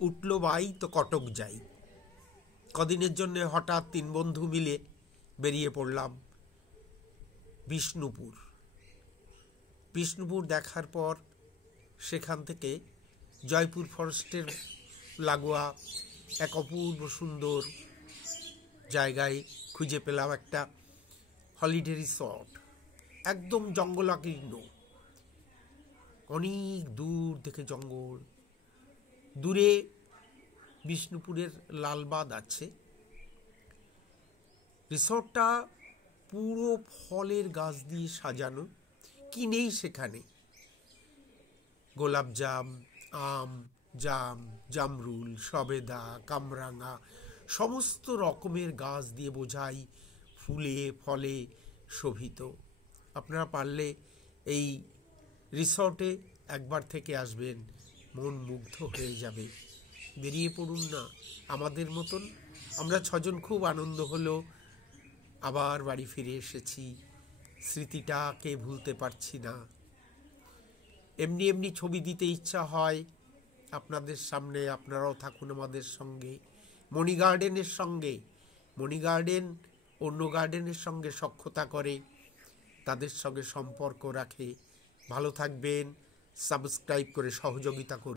উঠল বাই তো কটক যাই। কদিনের জন্য হঠাৎ তিন বন্ধু মিলে বেরিয়ে পড়লাম বিষ্ণুপুর। বিষ্ণুপুর দেখার পর সেখান থেকে জয়পুর ফরেস্টের লাগোয়া এক অপূর্ব সুন্দর জায়গায় খুঁজে পেলাম একটা হলিডে রিসর্ট, একদম জঙ্গলাকীর্ণ। অনেক দূর থেকে জঙ্গল, দূরে বিষ্ণুপুরের লালবাঁধ আছে। রিসর্টটা পুরো ফলের গাছ দিয়ে সাজানো, কি নেই সেখানে। গোলাপজাম, আম, জাম, জামরুল, সবেদা, কামরাঙা, সমস্ত রকমের গাছ দিয়ে বোঝাই ফুলে ফলে শোভিত। আপনারা পারলে এই রিসর্টে একবার থেকে আসবেন, মন মুগ্ধ হয়ে যাবে। বেরিয়ে পড়ুন না আমাদের মতন। আমরা ছজন খুব আনন্দ হলো, আবার বাড়ি ফিরে এসেছি, স্মৃতিটাকে ভুলতে পারছি না। এমনি এমনি ছবি দিতে ইচ্ছা হয় আপনাদের সামনে, আপনারাও থাকুন আমাদের সঙ্গে। মণি গার্ডেনের সঙ্গে, মণি গার্ডেন অন্য গার্ডেনের সঙ্গে সখ্যতা করে, তাদের সঙ্গে সম্পর্ক রাখে। ভালো থাকবেন, সাবস্ক্রাইব করে সহযোগিতা করুন।